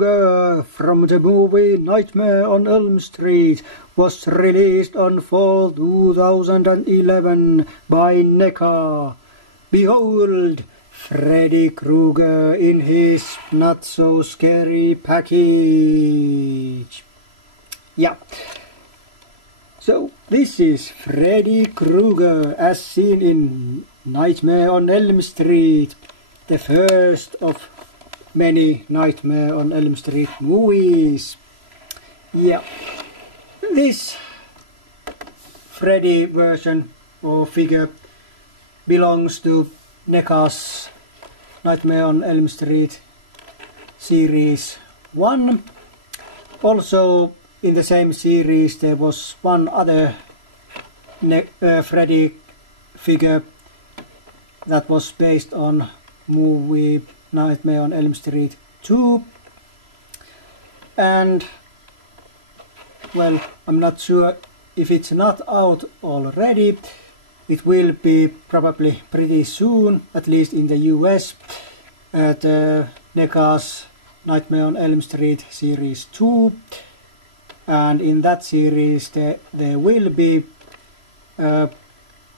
Krueger from the movie Nightmare on Elm Street was released on fall 2011 by NECA. Behold, Freddy Krueger in his not-so-scary package. Yeah. So, this is Freddy Krueger as seen in Nightmare on Elm Street, the first of many Nightmare on Elm Street movies. Yeah. This Freddy version or figure belongs to NECA's Nightmare on Elm Street series 1. Also in the same series there was one other Freddy figure that was based on movie Nightmare on Elm Street 2. And well, I'm not sure if it's not out already. It will be probably pretty soon, at least in the US, at NECA's Nightmare on Elm Street Series 2. And in that series there will be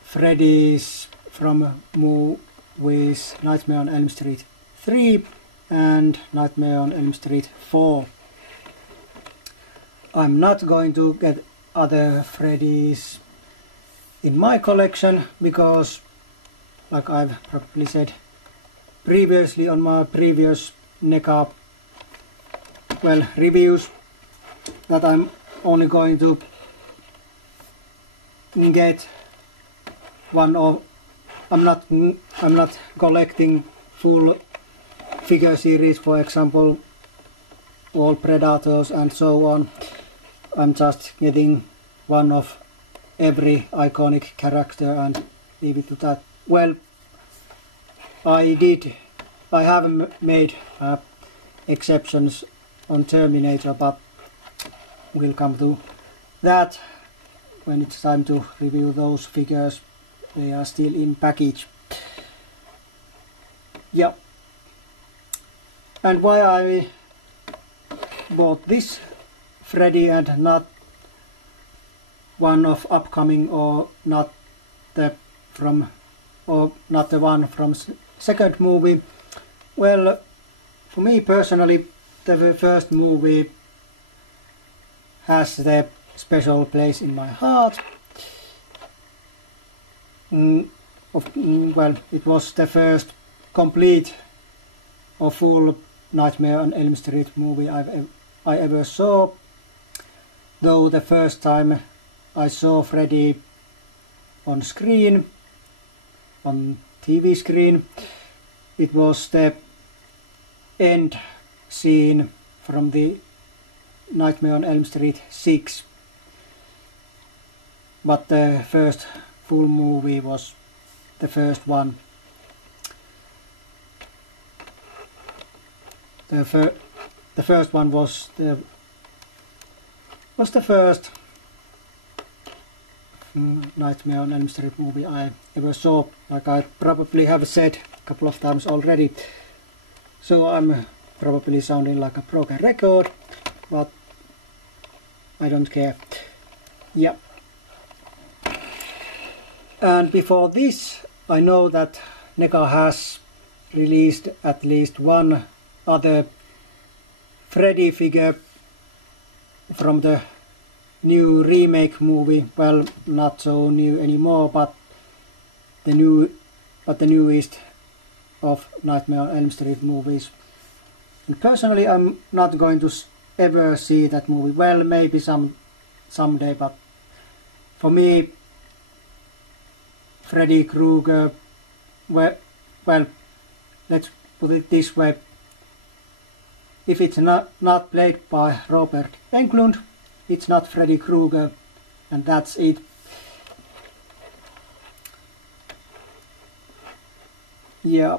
Freddy's from movies Nightmare on Elm Street 3 and Nightmare on Elm Street 4. I'm not going to get other Freddy's in my collection because, like I've probably said previously on my previous NECA reviews, that I'm only going to get one of. I'm not collecting full figure series, for example, all Predators and so on. I'm just getting one of every iconic character and leave it to that. Well, I haven't made exceptions on Terminator, but we'll come to that when it's time to review those figures. They are still in package. Yeah. And why I bought this Freddy and not one of upcoming, or not the one from second movie. Well, for me personally, the first movie has the special place in my heart. Well, it was the first complete or full Nightmare on Elm Street movie I ever saw. Though the first time I saw Freddy on screen, on TV screen, it was the end scene from the Nightmare on Elm Street 6. But the first full movie was the first one. The first one was the first Nightmare on Elm Street movie I ever saw, like I probably have said a couple of times already. So I'm probably sounding like a broken record, but I don't care. Yeah. And before this, I know that NECA has released at least one other Freddy figure from the new remake movie. Well, not so new anymore, but the newest of Nightmare on Elm Street movies. And personally, I'm not going to ever see that movie. Well, maybe someday, but for me, Freddy Krueger, well, let's put it this way. If it's not played by Robert Englund, it's not Freddy Krueger, and that's it. Yeah.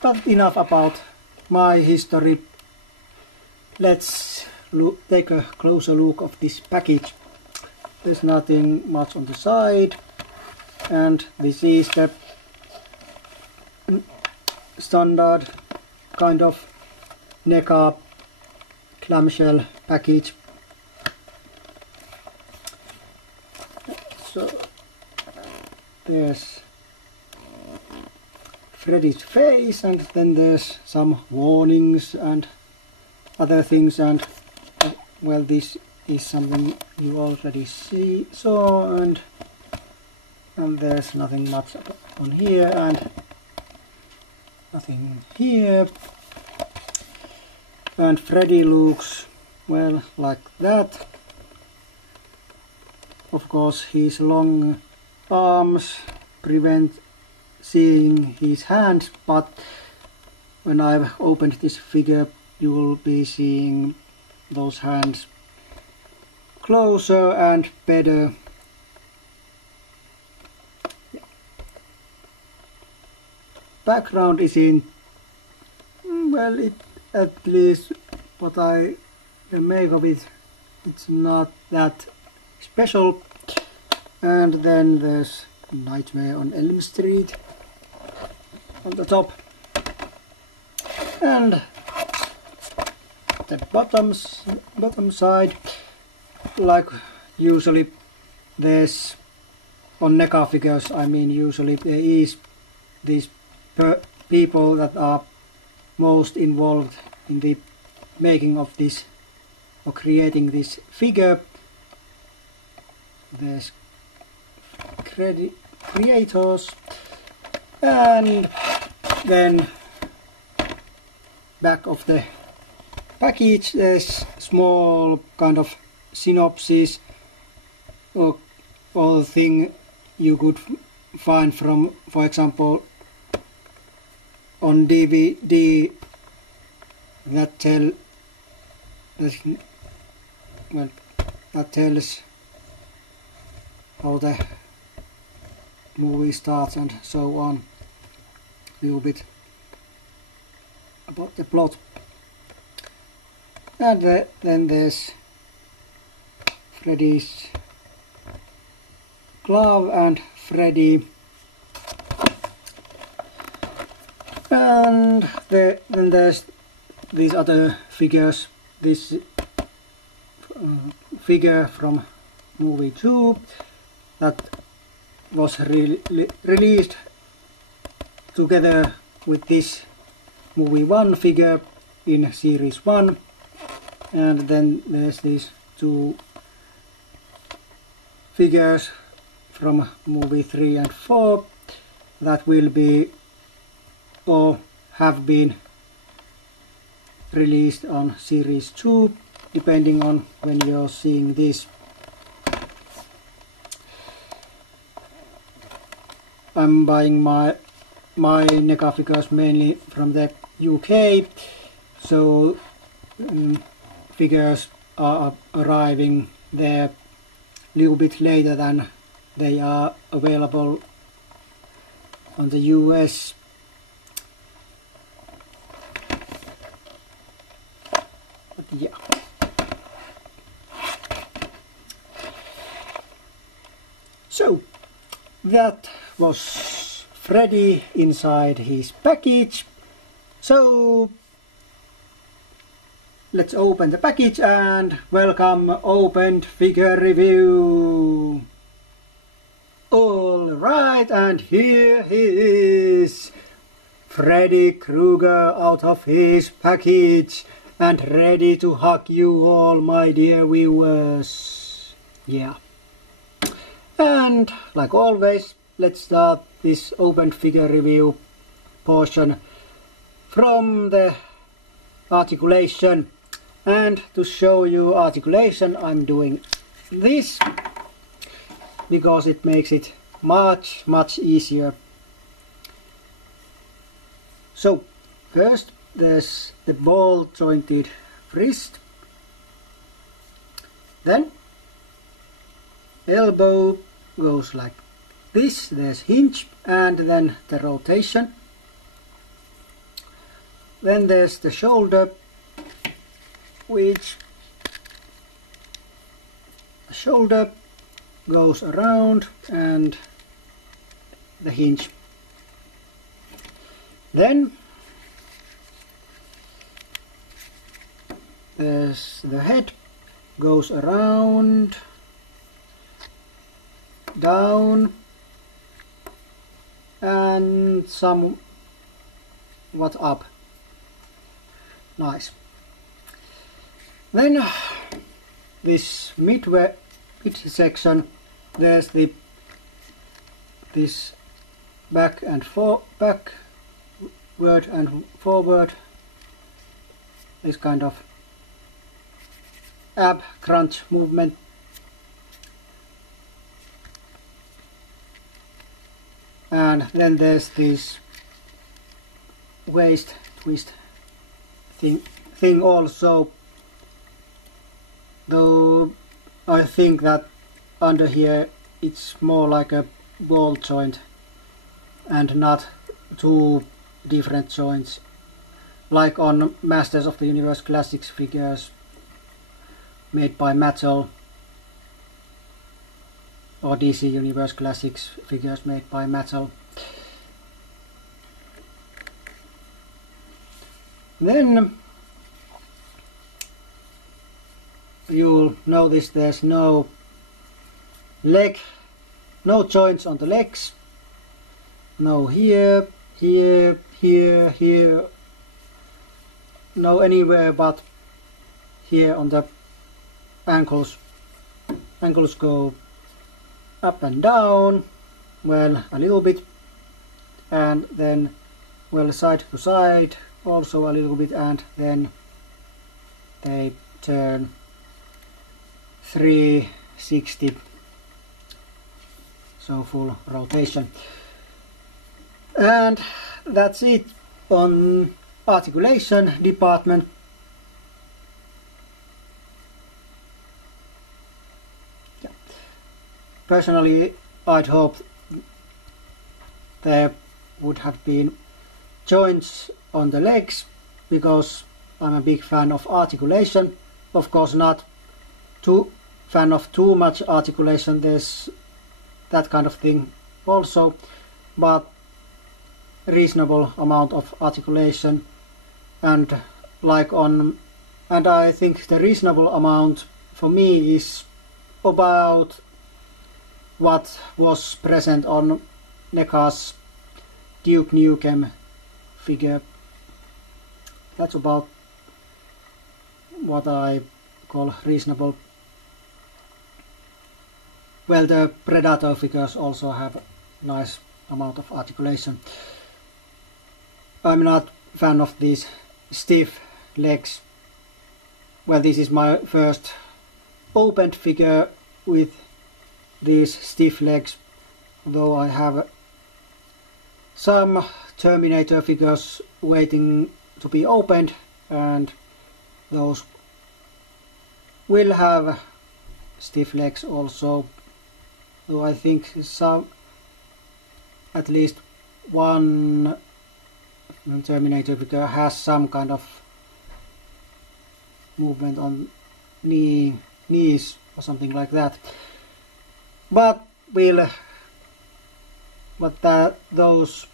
But enough about my history. Let's take a closer look of this package. There's nothing much on the side, and this is the standard kind of NECA clamshell package. So there's Freddy's face, and then there's some warnings and other things, and well, this is something you already saw, and there's nothing much on here and nothing here. And Freddy looks, well, like that. Of course, his long arms prevent seeing his hands, but when I've opened this figure you will be seeing those hands closer and better. Background is in, well, it at least what I can make of it, it's not that special. And then there's Nightmare on Elm Street on the top, and the bottom side, like usually there's on NECA figures, I mean, usually there is these people that are most involved in the making of this or creating this figure. There's creators, and then back of the package there's small kind of synopsis or thing you could find from, for example, on DVD that tells how the movie starts and so on, a little bit about the plot. And then there's Freddy's glove and Freddy, and then there's these other figures. This figure from movie 2 that was released together with this movie 1 figure in series 1, and then there's these 2 figures from movie 3 and 4 that will be or have been released on series 2, depending on when you're seeing this. I'm buying my NECA figures mainly from the UK, so figures are arriving there a little bit later than they are available on the US. But yeah. So that was Freddy inside his package. So let's open the package and welcome opened figure review. Alright, and here he is, Freddy Krueger out of his package and ready to hug you all, my dear viewers. Yeah. And like always, let's start this opened figure review portion from the articulation. And to show you articulation, I'm doing this because it makes it much easier. So first there's the ball jointed wrist, then elbow goes like this, there's hinge, and then the rotation. Then there's the shoulder, which the shoulder goes around, and the hinge. Then there's the head goes around, down, and somewhat up. Nice. Then this mid section, there's this backward and forward, this kind of ab crunch movement. And then there's this waist twist thing also, though I think that under here it's more like a ball joint and not two different joints like on Masters of the Universe Classics figures made by Mattel, or DC Universe Classics figures made by Mattel. Then you'll notice there's no joints on the legs. No here, here, here, here. No anywhere but here on the ankles. Ankles go up and down, well, a little bit, and then, well, side to side also a little bit, and then they turn 360, so full rotation. And that's it on articulation department. Yeah. Personally, I'd hoped there would have been joints on the legs, because I'm a big fan of articulation. Of course, not too fan of too much articulation, there's that kind of thing also, but reasonable amount of articulation, and I think the reasonable amount for me is about what was present on NECA's Duke Nukem figure. That's about what I call reasonable. Well, the Predator figures also have a nice amount of articulation. I'm not a fan of these stiff legs. Well, this is my first opened figure with these stiff legs, though I have some Terminator figures waiting to be opened, and those will have stiff legs also, though I think at least one Terminator figure has some kind of movement on knees or something like that. But those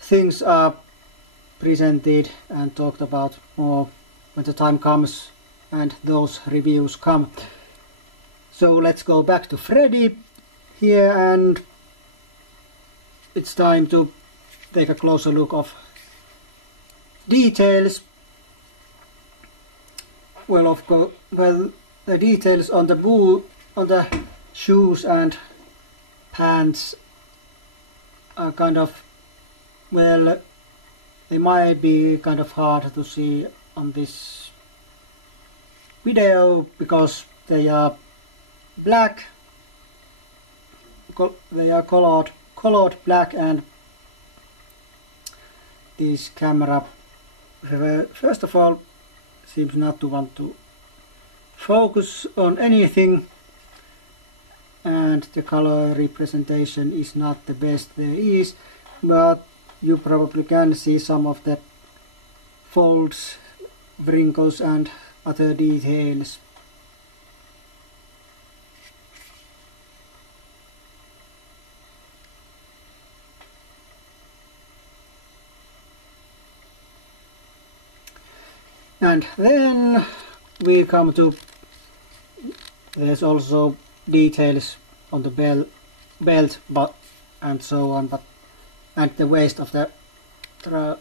things are presented and talked about more when the time comes and those reviews come. So let's go back to Freddy here, and it's time to take a closer look of details. Well, of course, the details on the shoes and pants are kind of, well, they might be kind of hard to see on this video because they are black. They are colored black, and this camera, first of all, seems not to want to focus on anything, and the color representation is not the best there is, but you probably can see some of the folds, wrinkles and other details. And then we come to, there's also details on the belt but and so on, but and the waist of the of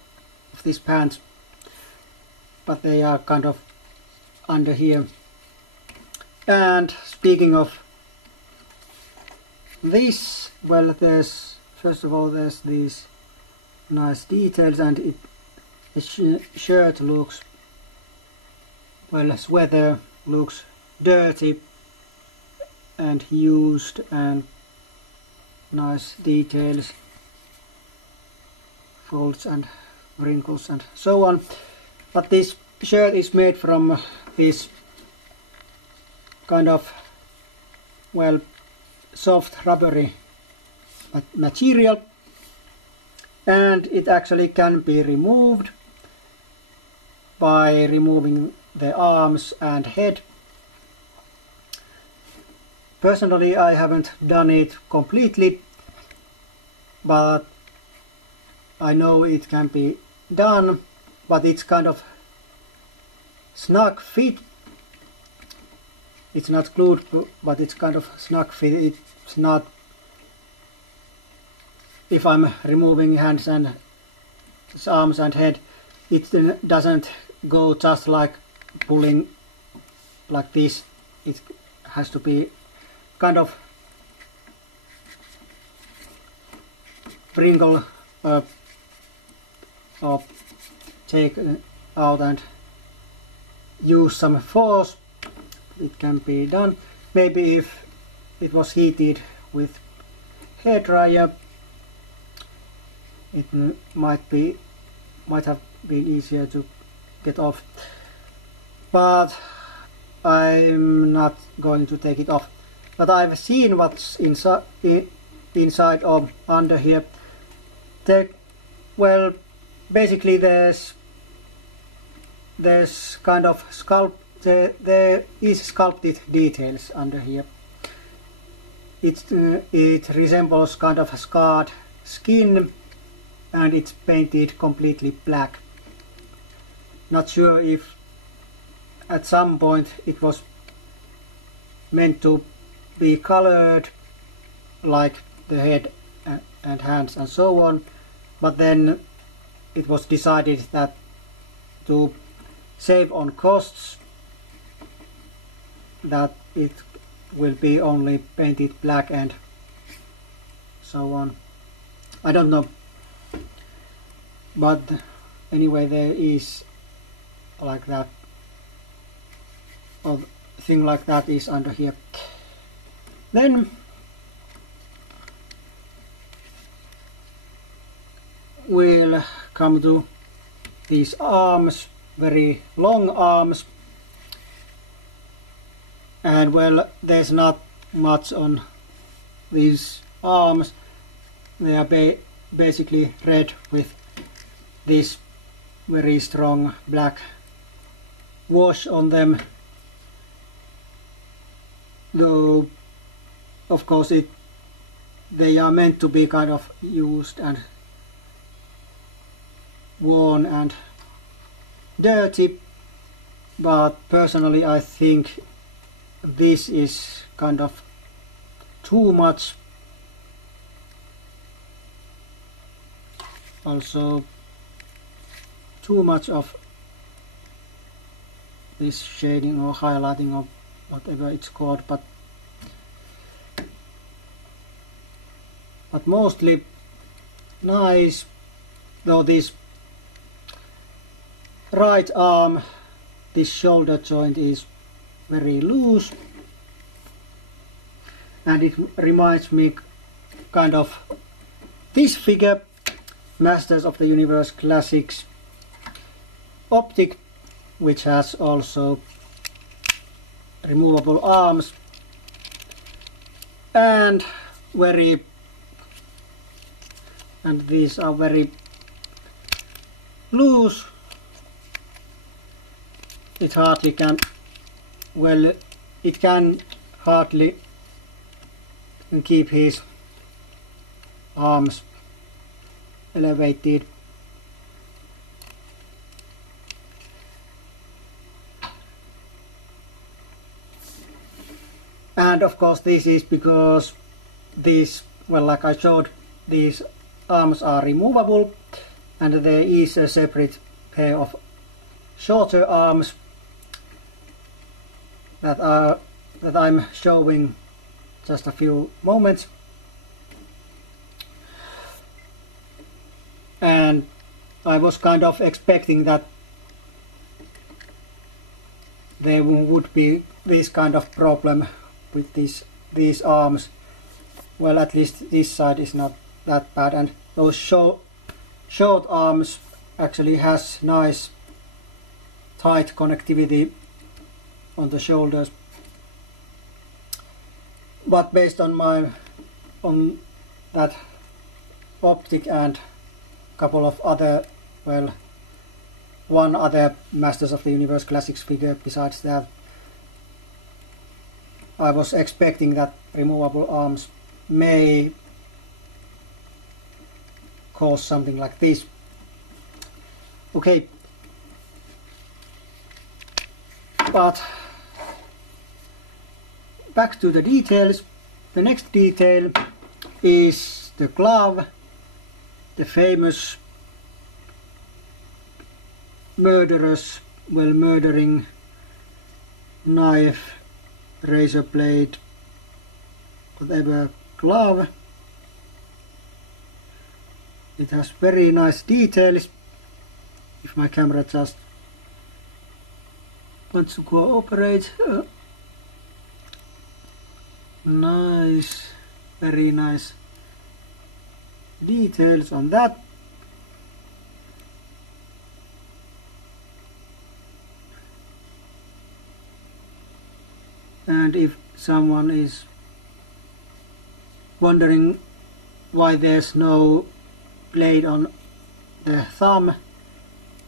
these pants, but they are kind of under here. And speaking of this, well, there's first of all there's these nice details, and the shirt looks, well, sweater looks dirty and used, and nice details, folds and wrinkles and so on. But this shirt is made from this kind of, well, soft rubbery material, and it actually can be removed by removing the arms and head. Personally, I haven't done it completely, but I know it can be done, but it's kind of snug fit. It's not glued, but it's kind of snug fit. It's not, if I'm removing hands and arms and head, it doesn't go just like pulling like this. It has to be kind of wrinkle or take out and use some force. It can be done. Maybe if it was heated with hairdryer, it might have been easier to get off, but I'm not going to take it off. But I've seen what's inside or under here. Well, basically there's kind of there is sculpted details under here. It resembles kind of a scarred skin, and it's painted completely black. Not sure if at some point it was meant to be colored like the head and hands and so on, but then it was decided that to save on costs, that it will be only painted black and so on. I don't know, but anyway, there is like that, or thing like that is under here. Then we'll come to these arms, very long arms, and well, there's not much on these arms. They are basically red with this very strong black wash on them, though of course they are meant to be kind of used and worn and dirty, but personally I think this is kind of too much. Also too much of this shading or highlighting or whatever it's called, but mostly nice. Though this right arm, this shoulder joint is very loose, and it reminds me kind of this figure, Masters of the Universe Classics Optic, which has also removable arms and these are very loose. It hardly can, well, it can hardly keep his arms elevated. And of course this is because these, well, like I showed, these arms are removable, and there is a separate pair of shorter arms that I'm showing just a few moments. And I was kind of expecting that there would be this kind of problem with these arms. Well, at least this side is not that bad, and those short arms actually has nice tight connectivity on the shoulders. But based on that optic and couple of other, well, one other Masters of the Universe Classics figure besides that, I was expecting that removable arms may cause something like this. Okay, but back to the details. The next detail is the glove, the famous murdering knife, razor blade, whatever glove. It has very nice details. If my camera just wants to cooperate. Nice, very nice details on that. And if someone is wondering why there's no blade on the thumb,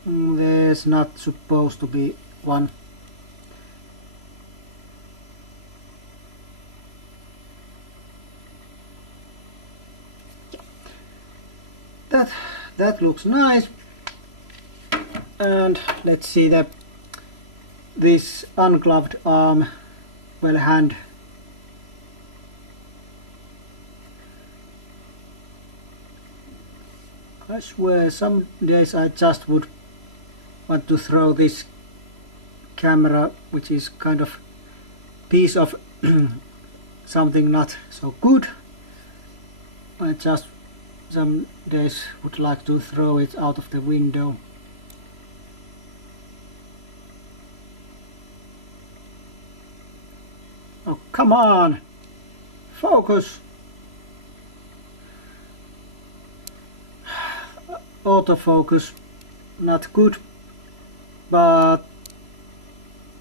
there's not supposed to be one. That looks nice. And let's see this ungloved arm, well, hand. I swear some days I just would want to throw this camera, which is kind of piece of something not so good. I just some days would like to throw it out of the window. Oh, come on! Focus! Autofocus, not good, but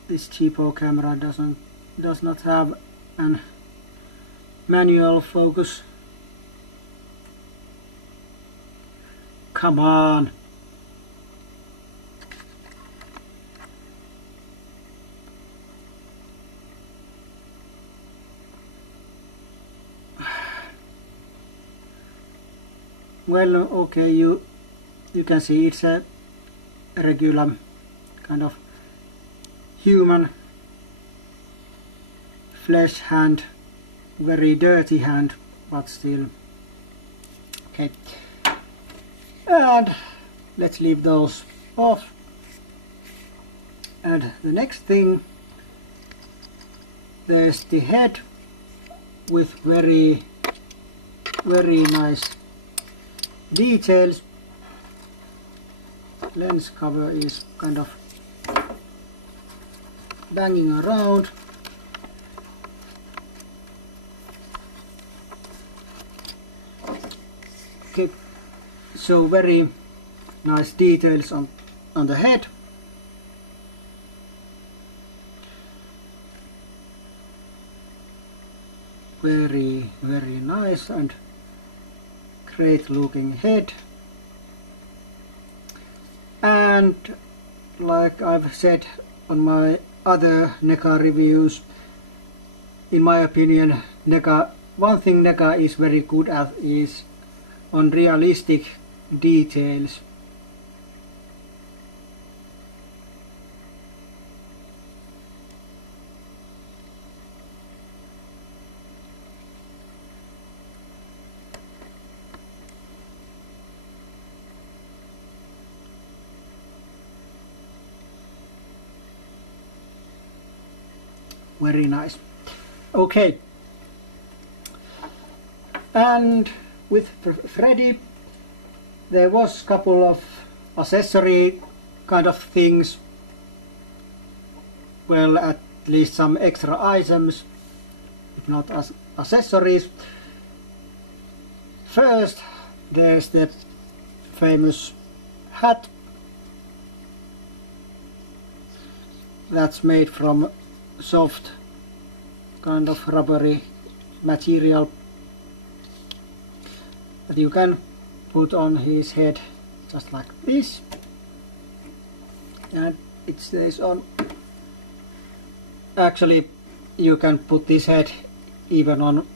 this cheapo camera does not have an manual focus. Come on! Well, okay, you can see it's a regular kind of human flesh hand, very dirty hand, but still. Okay, and let's leave those off. And the next thing, there's the head with very nice details. Lens cover is kind of banging around. Okay, so very nice details on the head. Very nice and great looking head. And like I've said on my other NECA reviews, in my opinion, one thing NECA is very good at is on realistic details. Very nice. Okay. And with Freddy there was a couple of accessory kind of things. Well, at least some extra items, if not as accessories. First, there's the famous hat that's made from soft kind of rubbery material that you can put on his head just like this, and it stays on. Actually, you can put this head even on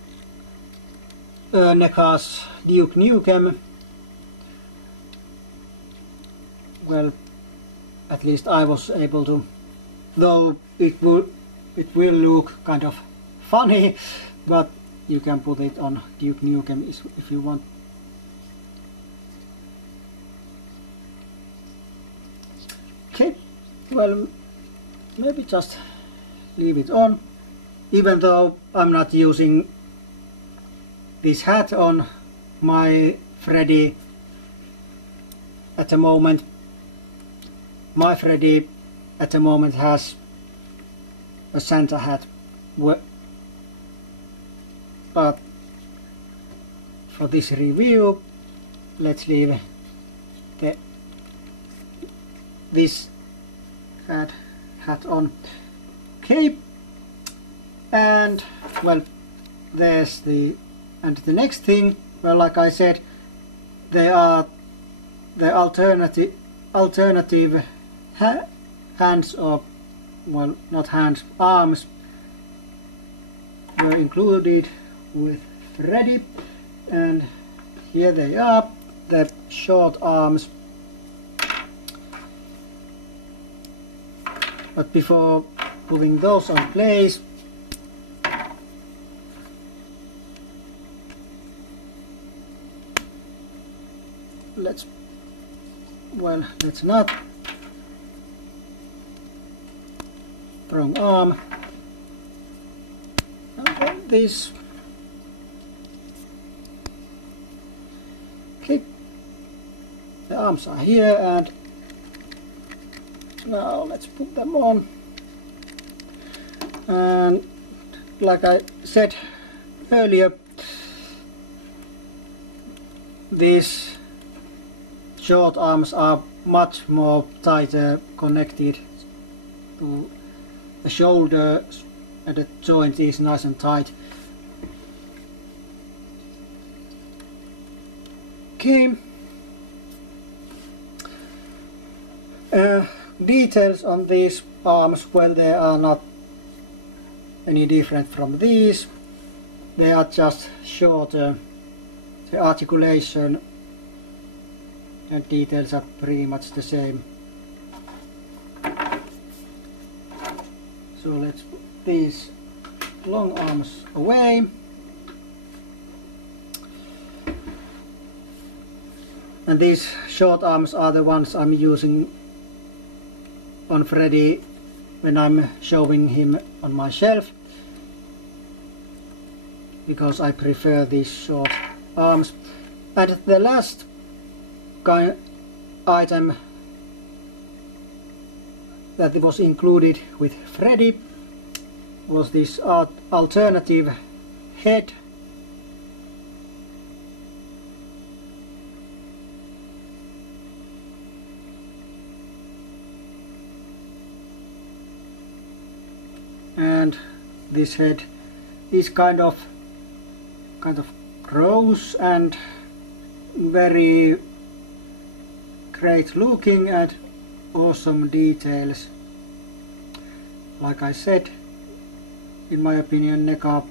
NECA's Duke Nukem. Well, at least I was able to, though it will look kind of funny, but you can put it on Duke Nukem if you want. Okay, well, maybe just leave it on, even though I'm not using this hat on my Freddy at the moment. My Freddy at the moment has a Santa hat, but for this review let's leave this hat on. Okay, and well, there's the next thing. Well, like I said, they are the alternative hands, or well, not hands, arms were included with Freddy, and here they are, the short arms. But before putting those on place, let's not. Wrong arm. And this. Okay. The arms are here, and now let's put them on. And like I said earlier, these short arms are much more tighter connected to the shoulders, and the joint is nice and tight. Okay. Details on these arms, well, they are not any different from these. They are just shorter. The articulation and details are pretty much the same. So let's put these long arms away. And these short arms are the ones I'm using on Freddy when I'm showing him on my shelf, because I prefer these short arms. And the last item that was included with Freddy was this alternative head. And this head is kind of gross and very great looking and awesome details. Like I said, in my opinion, NECA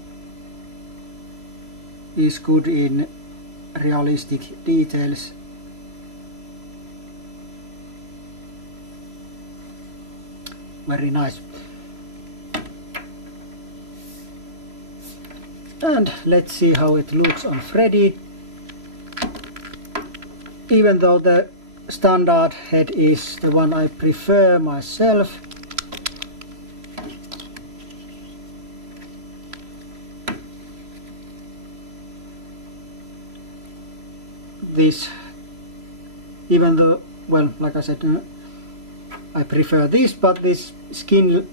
is good in realistic details. Very nice. And let's see how it looks on Freddy. Even though the standard head is the one I prefer myself, this, even though, well, like I said, I prefer this, but this skinless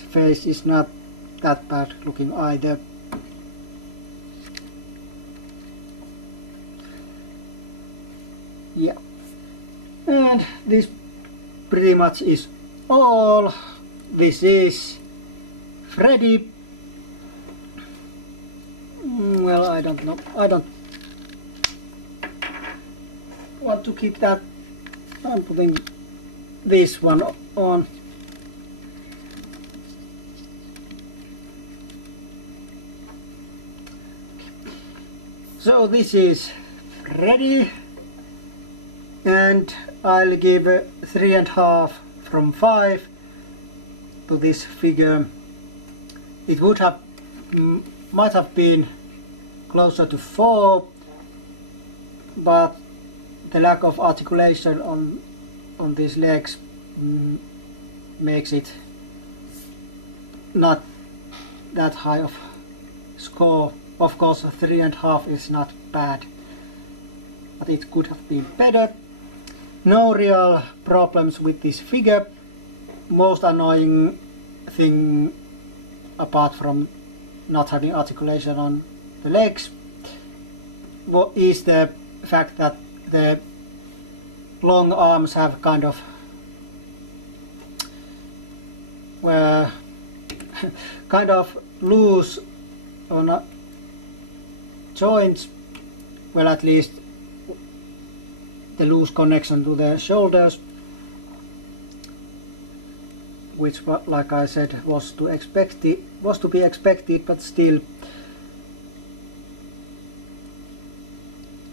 face is not that bad looking either. Yeah, and this pretty much is all. This is Freddy. Well, I don't know. I don't want to keep that. I'm putting this one on. So this is Freddy, and I'll give 3.5 from 5 to this figure. It would have might have been closer to 4, but the lack of articulation on these legs makes it not that high of score. Of course, 3.5 is not bad, but it could have been better. No real problems with this figure. Most annoying thing, apart from not having articulation on the legs, is the fact that the long arms have kind of loose on joints. Well, at least the loose connection to the shoulders, which, like I said, was to be expected, but still,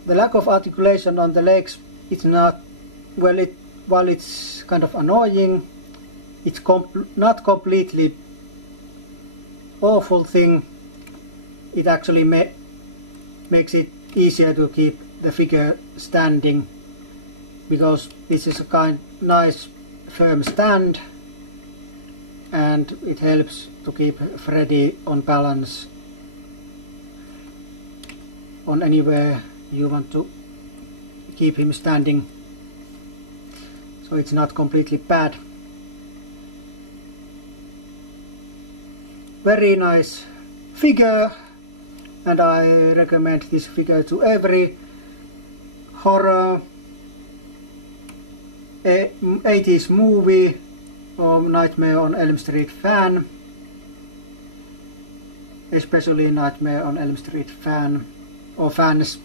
the lack of articulation on the legs, it's not, well, while it's kind of annoying, it's not completely awful thing. It actually makes it easier to keep the figure standing, because this is a nice firm stand, and it helps to keep Freddy on balance on anywhere you want to keep him standing. So it's not completely bad. Very nice figure, and I recommend this figure to every horror 80s movie or Nightmare on Elm Street fan, especially Nightmare on Elm Street fan or fans.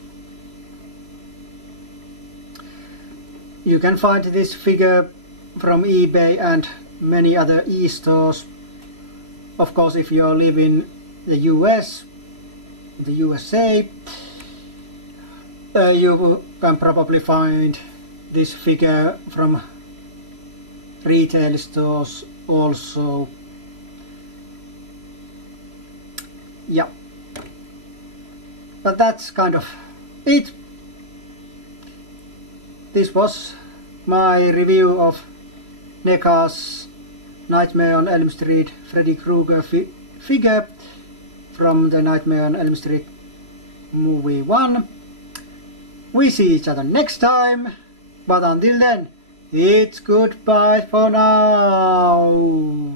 You can find this figure from eBay and many other e-stores. Of course, if you live in the USA, you can probably find this figure from retail stores also. Yeah, but that's kind of it. This was my review of NECA's Nightmare on Elm Street Freddy Krueger figure from the Nightmare on Elm Street movie 1. We see each other next time, but until then, it's goodbye for now.